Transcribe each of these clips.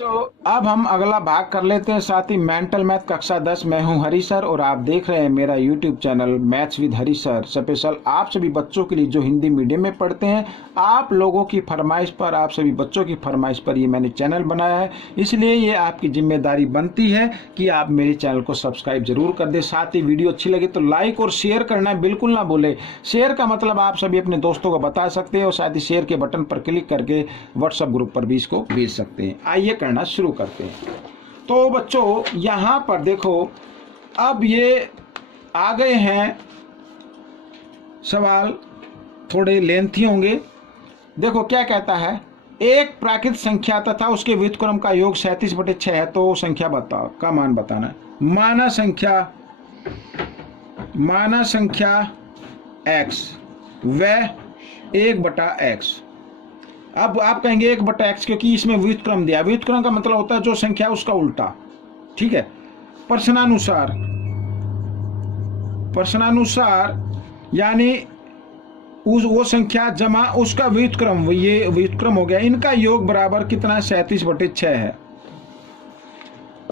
तो अब हम अगला भाग कर लेते हैं। साथ ही मेंटल मैथ कक्षा 10 मैं हूं हरी सर और आप देख रहे हैं मेरा YouTube channel maths with Hari sir. Special आप सभी बच्चों के लिए जो हिंदी मीडियम में पढ़ते हैं, आप लोगों की फरमाइश पर, आप सभी बच्चों की फरमाइश पर ये मैंने चैनल बनाया है। इसलिए ये आपकी जिम्मेदारी बनती है कि आप मेरे चैनल को सब्सक्राइब जरूर कर दें। साथ ही वीडियो अच्छी लगे तो लाइक और शेयर करना बिल्कुल ना भूलें। शेयर का मतलब आप सभी अपने दोस्तों को बता सकते हैं और साथ ही शेयर के बटन पर क्लिक करके व्हाट्सएप ग्रुप पर भी इसको भेज सकते हैं। आइए करना शुरू करते हैं। तो बच्चों यहां पर देखो, अब ये आ गए हैं सवाल, थोड़े लेंथी होंगे। देखो क्या कहता है, एक प्राकृत संख्या तथा उसके व्युत्क्रम का योग 37/6 है, तो संख्या बताओ का मान बताना है। माना संख्या x व 1/x। अब आप कहेंगे 1/x क्योंकि इसमें व्युत्क्रम दिया। व्युत्क्रम का मतलब होता है जो संख्या उसका उल्टा, ठीक है। प्रश्नानुसार यानी वो संख्या जमा उसका व्युत्क्रम, ये व्युत्क्रम हो गया। इनका योग बराबर कितना, 37/6 है।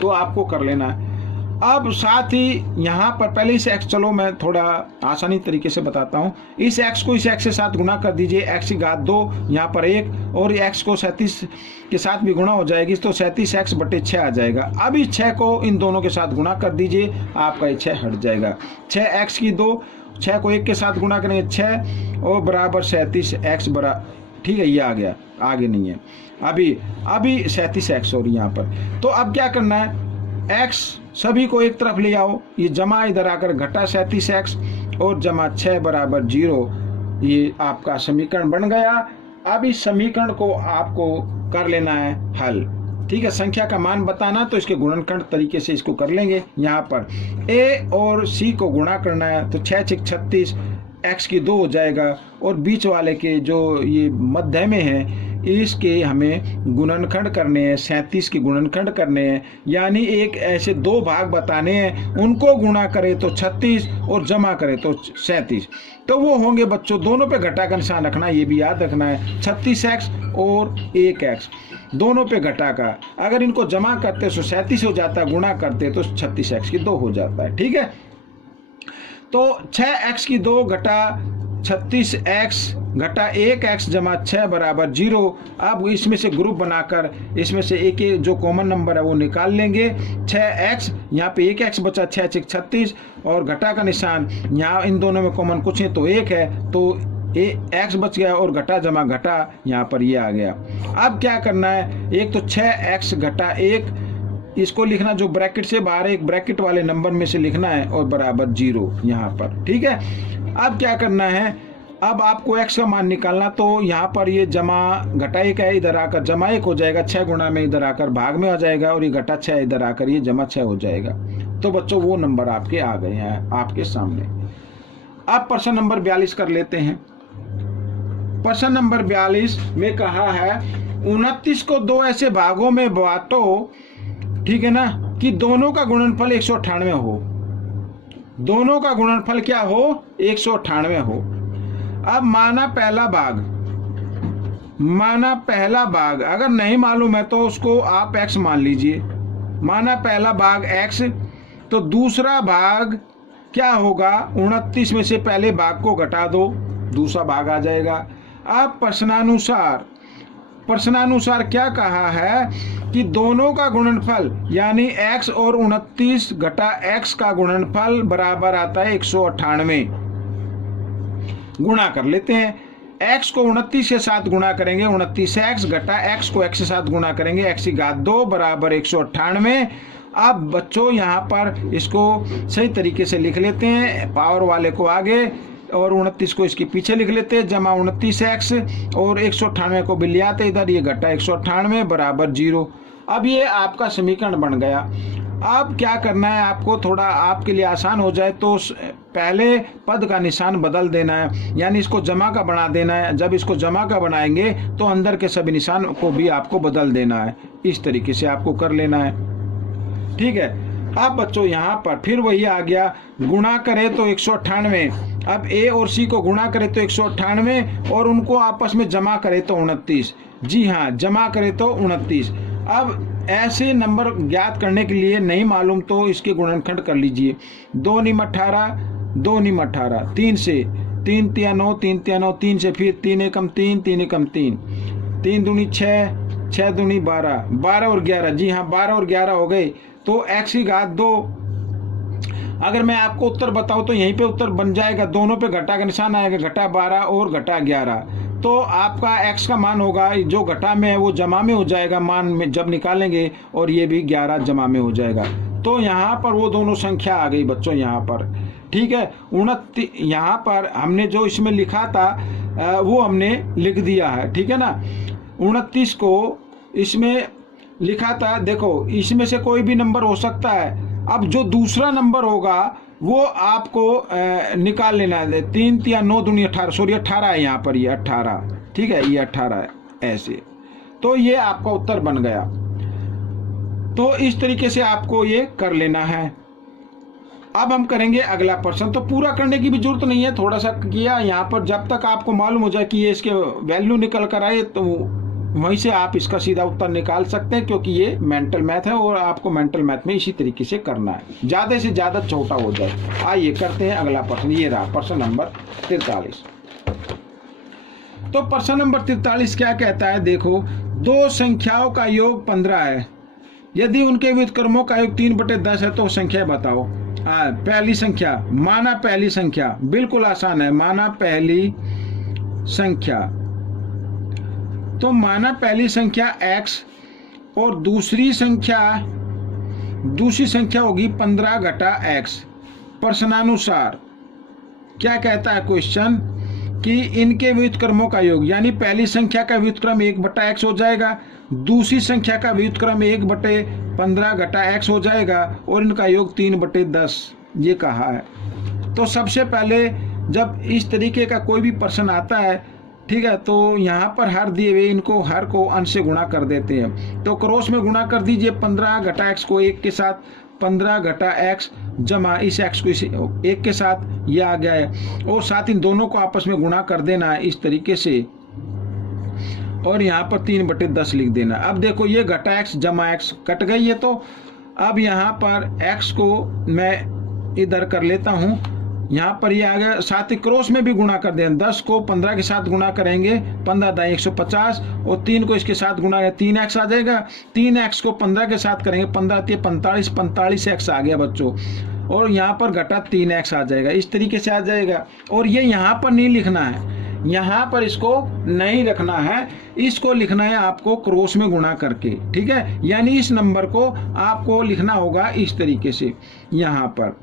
तो आपको कर लेना है। अब साथ ही यहाँ पर पहले इस x, चलो मैं थोड़ा आसानी तरीके से बताता हूँ। इस x को इस x के साथ गुणा कर दीजिए, x की घात 2 यहाँ पर 1, और x को 37 के साथ भी गुणा हो जाएगी तो 37x/6 आ जाएगा। अब इस 6 को इन दोनों के साथ गुणा कर दीजिए, आपका ये 6 हट जाएगा। 6x की 2, 6 को 1 के साथ गुणा करेंगे 6 और बराबर 37x बराबर, ठीक है। ये आ गया, आगे नहीं है अभी 37x और यहाँ पर। तो अब क्या करना है, x सभी को एक तरफ ले आओ, ये जमा इधर आकर घटा 37x और जमा 6 बराबर 0। ये आपका समीकरण बन गया। अब इस समीकरण को आपको कर लेना है हल, ठीक है। संख्या का मान बताना तो इसके गुणनखंड तरीके से इसको कर लेंगे। यहाँ पर a और c को गुणा करना है तो 6 6 36, x की 2 हो जाएगा, और बीच वाले के जो ये मध्य में है इसके हमें गुणनखंड करने हैं, 37 के गुणनखंड करने हैं। यानी एक ऐसे 2 भाग बताने हैं, उनको गुणा करें तो 36 और जमा करें तो 37। तो वो होंगे बच्चों, दोनों पे घटा का निशान रखना, ये भी याद रखना है। 36x और 1x दोनों पे घटा का, अगर इनको जमा करते तो 37 हो जाता है, गुणा करते तो 36x की 2 हो जाता है, ठीक है। तो 6x की 2 घटा 36x घटा 1x जमा 6 बराबर 0। अब इसमें से ग्रुप बनाकर इसमें से एक जो कॉमन नंबर है वो निकाल लेंगे। 6x, यहाँ पे 1x बचा, 6 6 36, और घटा का निशान यहाँ इन दोनों में कॉमन कुछ है तो 1 है, तो x बच गया और घटा जमा घटा यहाँ पर ये आ गया। अब क्या करना है, एक तो 6x घटा 1 इसको लिखना, जो ब्रैकेट से बाहर एक ब्रैकेट वाले नंबर में से लिखना है, और बराबर 0 यहाँ पर, ठीक है। अब क्या करना है, अब आपको x का मान निकालना, तो यहाँ पर ये जमा घटा 1 है, इधर आकर जमा 1 हो जाएगा, 6 गुणा में इधर आकर भाग में आ जाएगा, और ये घटा 6 इधर आकर ये जमा 6 हो जाएगा। तो बच्चों वो नंबर आपके आ गए हैं आपके सामने। अब प्रश्न नंबर 42 कर लेते हैं। प्रश्न नंबर 42 में कहा है 29 को 2 ऐसे भागों में बांटो, ठीक है ना, कि दोनों का गुणनफल 198 हो। दोनों का गुणनफल क्या हो, 198 हो। अब माना पहला भाग अगर नहीं मालूम है तो उसको आप x मान लीजिए। माना पहला भाग x, तो दूसरा भाग क्या होगा, 29 में से पहले भाग को घटा दो, दूसरा भाग आ जाएगा। अब प्रश्नानुसार क्या कहा है कि दोनों का गुणनफल यानी x और 29 घटा x का गुणनफल बराबर आता है 198। गुणा कर लेते हैं, x को 29 के साथ गुणा करेंगे 29x घटा x को x के साथ गुणा करेंगे x की घात 2 बराबर 198। अब बच्चों यहाँ पर इसको सही तरीके से लिख लेते हैं, पावर वाले को आगे और 29 को इसके पीछे लिख लेते हैं, जमा 29x और 198 को भी ले आते इधर, ये घटा 198 बराबर 0। अब ये आपका समीकरण बन गया। अब क्या करना है आपको, थोड़ा आपके लिए आसान हो जाए तो पहले पद का निशान बदल देना है, यानी इसको जमा का बना देना है। जब इसको जमा का बनाएंगे तो अंदर के सभी निशान को भी आपको बदल देना है। इस तरीके से आपको कर लेना है, ठीक है। अब बच्चों यहाँ पर फिर वही आ गया, गुणा करें तो 198। अब a और c को गुणा करें तो 198 और उनको आपस में जमा करें तो 29। जी हाँ, जमा करें तो 29। अब ऐसे नंबर ज्ञात करने के लिए नहीं मालूम तो इसके गुणनखंड कर लीजिए। 2 नीम 18, 2 नीम 18, 3 से 3 तिया 9, 3 तिया 9, 3 से फिर 3 एकम 3, 3 एकम 3, 3 दूनी 6, 6 दूनी 12, 12 और 11, जी हाँ 12 और 11 हो गए। तो x की घात 2, अगर मैं आपको उत्तर बताऊं तो यहीं पे उत्तर बन जाएगा, दोनों पे घटा का निशान आएगा, घटा 12 और घटा 11। तो आपका x का मान होगा जो घटा में है वो जमा में हो जाएगा मान में जब निकालेंगे, और ये भी 11 जमा में हो जाएगा। तो यहाँ पर वो दोनों संख्या आ गई बच्चों यहाँ पर, ठीक है। 29 यहाँ पर हमने जो इसमें लिखा था वो हमने लिख दिया है, ठीक है ना। 29 को इसमें लिखा था, देखो इसमें से कोई भी नंबर हो सकता है। अब जो दूसरा नंबर होगा वो आपको निकाल लेना है। 3 तिया 9 दूनी 18, सॉरी 18 है यहाँ पर, ये 18, ठीक है, ये 18 है ऐसे। तो ये आपका उत्तर बन गया। तो इस तरीके से आपको ये कर लेना है। अब हम करेंगे अगला प्रश्न। तो पूरा करने की भी जरूरत नहीं है, थोड़ा सा किया यहाँ पर, जब तक आपको मालूम हो जाए कि ये इसके वैल्यू निकल कर आए तो वहीं से आप इसका सीधा उत्तर निकाल सकते हैं, क्योंकि ये मेंटल मैथ है और आपको मेंटल मैथ में इसी तरीके से करना है, ज़्यादा से ज़्यादा छोटा हो जाए। आइए करते हैं अगला प्रश्न। ये रहा प्रश्न नंबर 43। तो प्रश्न नंबर 43 क्या कहता है, देखो 2 संख्याओं का योग 15 है, यदि उनके व्युत्क्रमों का योग 3/10 है तो संख्या बताओ। पहली संख्या, माना पहली संख्या, बिल्कुल आसान है, माना पहली संख्या। तो माना पहली संख्या x और दूसरी संख्या होगी 15 घटा x। प्रश्नानुसार क्या कहता है क्वेश्चन कि इनके व्युत्क्रमों का योग, यानी पहली संख्या का व्युत्क्रम 1/x हो जाएगा, दूसरी संख्या का व्युत्क्रम 1/15 घटा x हो जाएगा, और इनका योग 3/10 ये कहा है। तो सबसे पहले जब इस तरीके का कोई भी प्रश्न आता है, ठीक है, तो यहाँ पर हर दिए हुए इनको हर को अंश से गुणा कर देते हैं। तो क्रॉस में गुणा कर दीजिए 15 घटा x को 1 के साथ, 15 घटा x जमा इस x को इस 1 के साथ, ये आ गया है, और साथ इन दोनों को आपस में गुणा कर देना है इस तरीके से, और यहाँ पर 3/10 लिख देना। अब देखो ये घटा x जमा x कट गई है, तो अब यहाँ पर x को मैं इधर कर लेता हूँ, यहाँ पर ये आ गया, साथ ही क्रॉस में भी गुणा कर दें। 10 को 15 के साथ गुणा करेंगे, 15 दाएं 150, और 3 को इसके साथ गुणा करें 3x आ जाएगा। 3x को 15 के साथ करेंगे, 15 × 45, 45x आ गया बच्चों, और यहाँ पर घटा 3x आ जाएगा, इस तरीके से आ जाएगा। और ये यहाँ पर नहीं लिखना है, यहाँ पर इसको नहीं रखना है, इसको लिखना है आपको क्रॉस में गुणा करके, ठीक है। यानी इस नंबर को आपको लिखना होगा इस तरीके से, यहाँ पर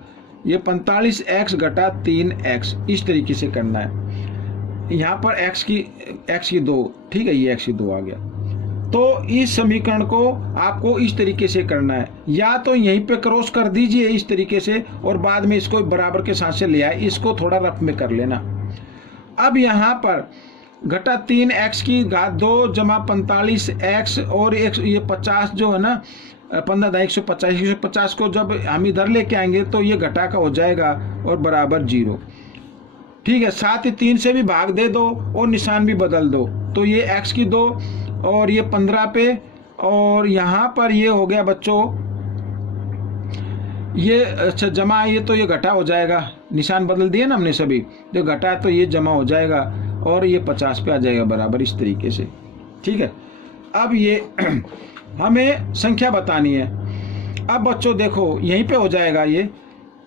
ये 45x घटा 3x इस तरीके से करना है। यहाँ पर x की 2, ठीक है, ये x की 2 आ गया। तो इस समीकरण को आपको इस तरीके से करना है, या तो यहीं पे क्रॉस कर दीजिए इस तरीके से, और बाद में इसको बराबर के साथ से ले आए, इसको थोड़ा रफ में कर लेना। अब यहाँ पर घटा 3x की घात 2 जमा 45x और ये 50 जो है ना, 15 दाएं 150 को जब हम इधर लेके आएंगे तो ये घटा का हो जाएगा और बराबर 0, ठीक है। साथ ही 3 से भी भाग दे दो और निशान भी बदल दो, तो ये x की 2 और ये 15 पे, और यहाँ पर ये हो गया बच्चों ये, अच्छा जमा, ये तो ये घटा हो जाएगा, निशान बदल दिए ना हमने सभी, जो घटा है तो ये जमा हो जाएगा, और ये 50 पे आ जाएगा बराबर इस तरीके से, ठीक है। अब ये हमें संख्या बतानी है। अब बच्चों देखो यहीं पे हो जाएगा, ये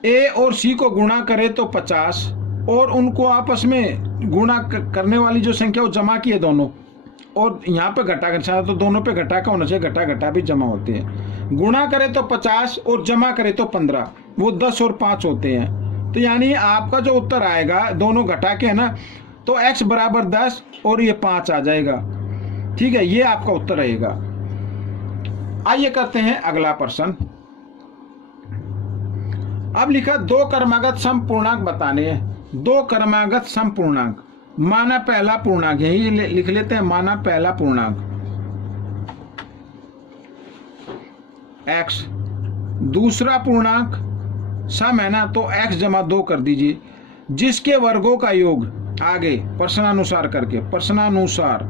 a और c को गुणा करें तो 50, और उनको आपस में गुणा करने वाली जो संख्या वो जमा की है दोनों, और यहाँ पे घटा का, तो दोनों पे घटा का होना चाहिए, घटा घटा भी जमा होते हैं। गुणा करें तो 50 और जमा करें तो 15, वो 10 और 5 होते हैं। तो यानी आपका जो उत्तर आएगा दोनों घटा के है ना, तो x बराबर 10 और ये 5 आ जाएगा, ठीक है, ये आपका उत्तर रहेगा। आइए करते हैं अगला प्रश्न। अब लिखा 2 क्रमागत सम पूर्णांक बताने हैं। 2 क्रमागत सम पूर्णांक, माना पहला पूर्णांक, यही लिख लेते हैं, माना पहला पूर्णांक x, दूसरा पूर्णांक सम है ना, तो x जमा 2 कर दीजिए, जिसके वर्गों का योग, आगे प्रश्नानुसार करके, प्रश्नानुसार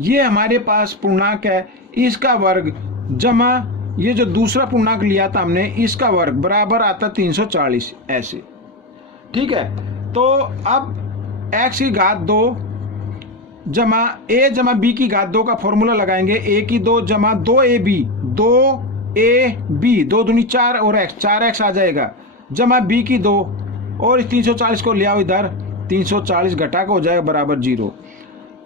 ये हमारे पास पूर्णांक है, इसका वर्ग जमा ये जो दूसरा पूर्णांक लिया था हमने इसका वर्ग बराबर आता 340 ऐसे। ठीक है, तो अब x की घात 2 जमा a जमा b की घात 2 का फॉर्मूला लगाएंगे। a की 2 जमा 2ab 2ab 2 दूनी 4 और x 4x आ जाएगा, जमा b की 2 और 340 को ले आओ इधर, 340 घटा का हो जाएगा बराबर 0।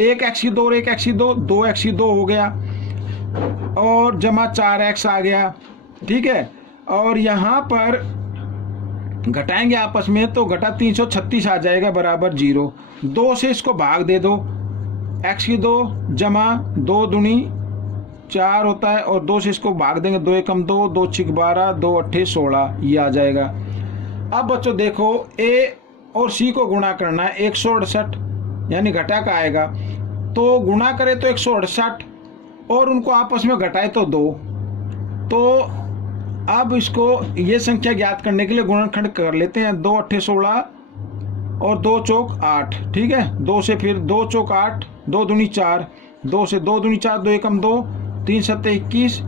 1x की 2 और 1x की 2 2x की 2 हो गया और जमा 4x आ गया। ठीक है, और यहाँ पर घटाएंगे आपस में तो घटा 336 आ जाएगा बराबर 0। 2 से इसको भाग दे दो, x की 2 जमा 2 दूनी 4 होता है और 2 से इसको भाग देंगे, 2 एकम 2 2 छिक 12 2 अट्ठे 16 ये आ जाएगा। अब बच्चों देखो a और c को गुणा करना है, 168 यानी घटा का आएगा, तो गुणा करे तो 168 और उनको आपस में घटाए तो 2। तो अब इसको ये संख्या ज्ञात करने के लिए गुणनखंड कर लेते हैं, 2 अट्ठे 16 और 2 चौक 8। ठीक है, 2 से फिर 2 चौक 8 2 दूनी 4, 2 से 2 दूनी 4 2 एकम 2 3 सत्ते 21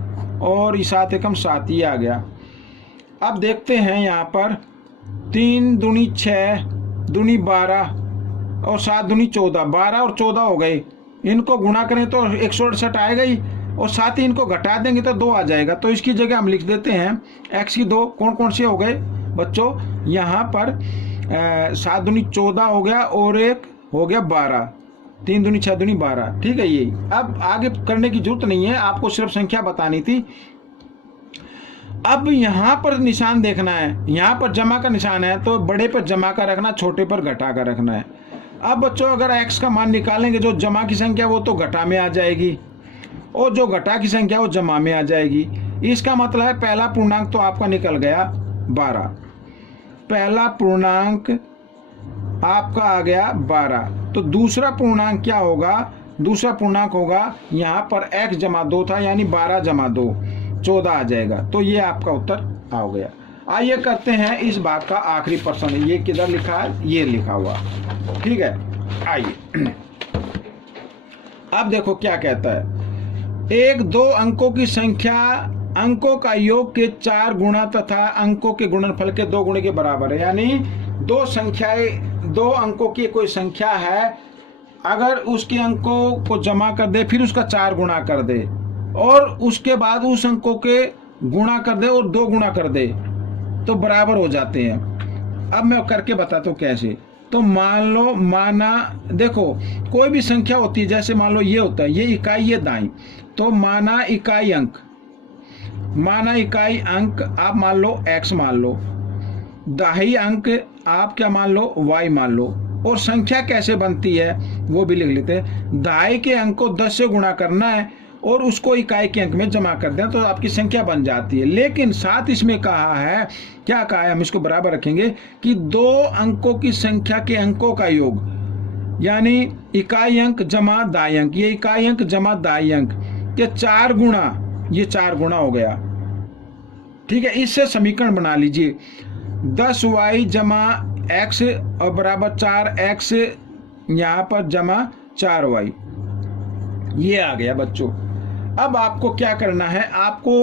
और 7 एकम 7 ये आ गया। अब देखते हैं यहाँ पर 3 दूनी 6 दूनी 12 और 7 दूनी 14, 12 और 14 हो गए, इनको गुणा करें तो 168 आएगा ही और साथ ही इनको घटा देंगे तो 2 आ जाएगा। तो इसकी जगह हम लिख देते हैं x की 2 कौन कौन से हो गए बच्चों, यहाँ पर 7 दूनी 14 हो गया और एक हो गया 12, 3 दूनी 6 दूनी 12। ठीक है, ये अब आगे करने की जरूरत नहीं है, आपको सिर्फ संख्या बतानी थी। अब यहाँ पर निशान देखना है, यहाँ पर जमा का निशान है तो बड़े पर जमा का रखना, छोटे पर घटा का रखना है। अब बच्चों अगर x का मान निकालेंगे, जो जमा की संख्या वो तो घटा में आ जाएगी और जो घटा की संख्या वो जमा में आ जाएगी। इसका मतलब है पहला पूर्णांक तो आपका निकल गया 12, पहला पूर्णांक आपका आ गया 12। तो दूसरा पूर्णांक क्या होगा, दूसरा पूर्णांक होगा यहाँ पर x जमा 2 था यानी 12 जमा 2 14 आ जाएगा। तो ये आपका उत्तर आ गया। आइए करते हैं इस भाग का आखिरी प्रश्न, ये किधर लिखा है, ये लिखा हुआ। ठीक है, आइए अब देखो क्या कहता है, एक 2 अंकों की संख्या अंकों का योग के 4 गुणा तथा अंकों के गुणनफल के 2 गुणे के बराबर है। यानी 2 संख्याएं, 2 अंकों की कोई संख्या है, अगर उसके अंकों को जमा कर दे फिर उसका 4 गुणा कर दे और उसके बाद उस अंकों के गुणा कर दे और 2 गुणा कर दे तो बराबर हो जाते हैं। अब मैं करके बताता हूँ कैसे। तो मान लो, माना देखो कोई भी संख्या होती है, जैसे मान लो ये होता है, ये इकाई ये दाई, तो माना इकाई अंक, माना इकाई अंक आप मान लो x मान लो, दाही अंक आप क्या मान लो y मान लो। और संख्या कैसे बनती है वो भी लिख लेते हैं, दाई के अंक को 10 से गुणा करना है और उसको इकाई के अंक में जमा कर दें तो आपकी संख्या बन जाती है। लेकिन साथ इसमें कहा है, क्या कहा है, हम इसको बराबर रखेंगे कि 2 अंकों की संख्या के अंकों का योग यानी इकाई अंक जमा दाई अंक, ये इकाई अंक जमा दाई अंक के 4 गुणा, ये 4 गुणा हो गया। ठीक है, इससे समीकरण बना लीजिए, 10y जमा x और बराबर 4x यहाँ पर जमा 4y, ये आ गया बच्चों। अब आपको क्या करना है, आपको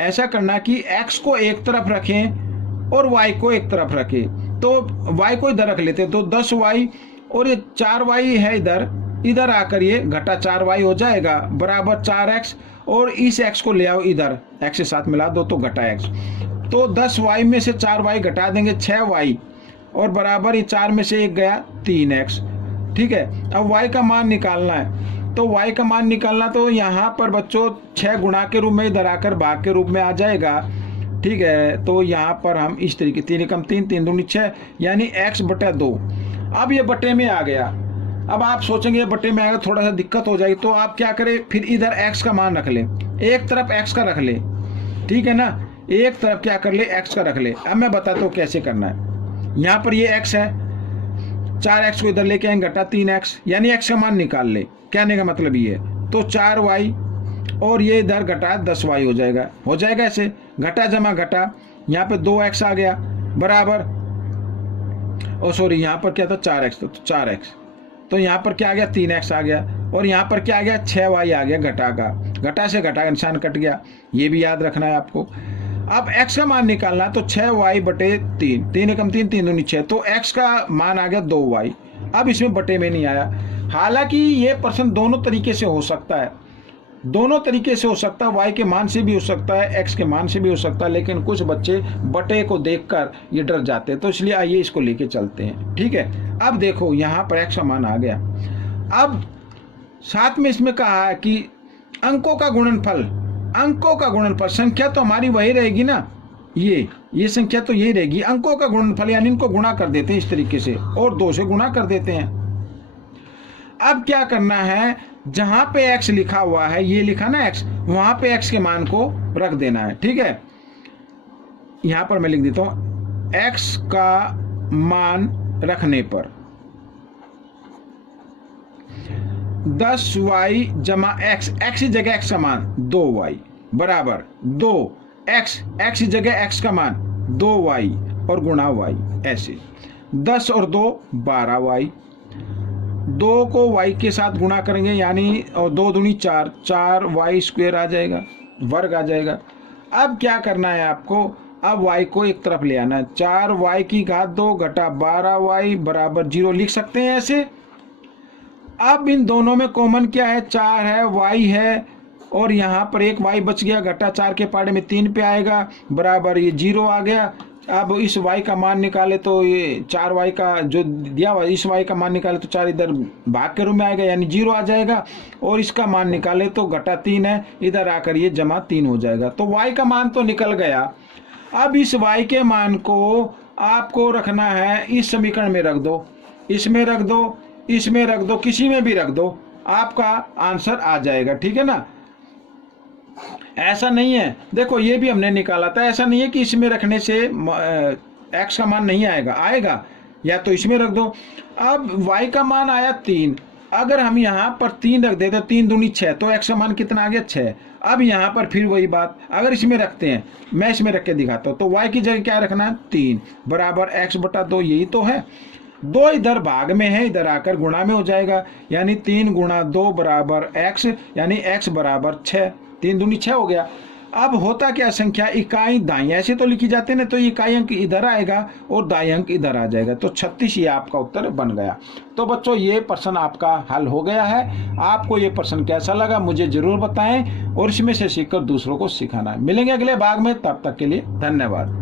ऐसा करना कि x को एक तरफ रखें और y को एक तरफ रखें। तो y को इधर रख लेते, तो 10y और ये 4y है इधर, इधर आकर ये घटा 4y हो जाएगा बराबर 4x और इस x को ले आओ इधर, x के साथ मिला दो तो घटा x। तो 10y में से 4y घटा देंगे 6y और बराबर ये 4 में से 1 गया 3x। ठीक है, अब y का मान निकालना है, तो y का मान निकालना तो यहाँ पर बच्चों 6 गुणा के रूप में इधर आकर भाग के रूप में आ जाएगा। ठीक है, तो यहाँ पर हम इस तरीके 3 एकम 3 3 दूनी 6 यानी x बटा 2। अब ये बटे में आ गया। अब आप सोचेंगे बटे में आएगा थोड़ा सा दिक्कत हो जाएगी, तो आप क्या करें, फिर इधर x का मान रख ले, एक तरफ x का रख ले। ठीक है ना, एक तरफ क्या कर ले, x का रख ले। अब मैं बताता हूँ कैसे करना है। यहाँ पर ये x है, 4x को इधर लेके आएंगे घटा 3x यानी x का मान निकाल ले, कहने का मतलब ये है। तो 4y और ये इधर घटा 10y हो जाएगा ऐसे, घटा जमा घटा, यहाँ पे 2x आ गया बराबर, और सॉरी यहाँ पर क्या था 4x, तो 4x, तो यहाँ पर क्या आ गया 3x आ गया और यहाँ पर क्या आ गया 6y आ गया घटा का। घटा से घटा का निशान कट गया, ये भी याद रखना है आपको। अब x का मान निकालना है तो 6y बटे 3, 3 एकम 3, 3 दूनी 6, तो x का मान आ गया 2y। अब इसमें बटे में नहीं आया। हालांकि ये प्रश्न दोनों तरीके से हो सकता है, दोनों तरीके से हो सकता है, y के मान से भी हो सकता है, x के मान से भी हो सकता है, लेकिन कुछ बच्चे बटे को देखकर ये डर जाते हैं, तो इसलिए आइए इसको लेके चलते हैं। ठीक है, अब देखो यहाँ पर x का मान आ गया। अब साथ में इसमें कहा है कि अंकों का गुणनफल, अंकों का गुणनफल, संख्या तो हमारी वही रहेगी ना, ये संख्या तो यही रहेगी। अंकों का गुणनफल यानी इनको गुणा कर देते हैं इस तरीके से, और 2 से गुणा कर देते हैं। अब क्या करना है, जहां पे x लिखा हुआ है, ये लिखा ना x, वहां पे x के मान को रख देना है। ठीक है, यहां पर मैं लिख देता हूं, x का मान रखने पर 10y जमा x, x की जगह x का मान 2y बराबर 2x, x की जगह x का मान 2y और गुणा y, ऐसे 10 और 2 12y, 2 को y के साथ गुणा करेंगे यानी, और 2 दूनी 4, 4y स्क्वायर आ जाएगा, वर्ग आ जाएगा। अब क्या करना है आपको, अब y को एक तरफ ले आना है, 4y की घात 2 घटा 12y बराबर 0 लिख सकते हैं ऐसे। अब इन दोनों में कॉमन क्या है, 4 है, y है, और यहाँ पर एक y बच गया, घटा 4 के पाड़े में 3 पे आएगा, बराबर ये 0 आ गया। अब इस y का मान निकाले तो ये 4y का जो दिया हुआ, इस y का मान निकाले तो 4 इधर भाग के रूप में आएगा यानी 0 आ जाएगा, और इसका मान निकाले तो घटा 3 है, इधर आकर ये जमा 3 हो जाएगा। तो y का मान तो निकल गया। अब इस y के मान को आपको रखना है, इस समीकरण में रख दो, इसमें रख दो, इसमें रख दो, किसी में भी रख दो, आपका आंसर आ जाएगा। ठीक है ना, ऐसा नहीं है, देखो ये भी हमने निकाला था, ऐसा नहीं है कि इसमें रखने से x का मान नहीं आएगा, आएगा, या तो इसमें रख दो। अब y का मान आया 3, अगर हम यहाँ पर 3 रख देते, 3 दूनी 6, तो x का मान कितना आ गया 6। अब यहाँ पर फिर वही बात, अगर इसमें रखते हैं, मैं इसमें रख के दिखाता हूँ, तो y की जगह क्या रखना है 3 बराबर x बटा 2, यही तो है। 2 इधर भाग में है, इधर आकर गुणा में हो जाएगा, यानी 3 गुणा 2 बराबर x, यानी x बराबर 6, 3 दूनी 6 हो गया। अब होता क्या, संख्या इकाई दाई ऐसे तो लिखी जाते ना, तो इकाई अंक इधर आएगा और दाई अंक इधर आ जाएगा, तो 36 ये आपका उत्तर बन गया। तो बच्चों ये प्रश्न आपका हल हो गया है। आपको ये प्रश्न कैसा लगा मुझे जरूर बताएं, और इसमें से सीखकर दूसरों को सिखाना है। मिलेंगे अगले भाग में, तब तक के लिए धन्यवाद।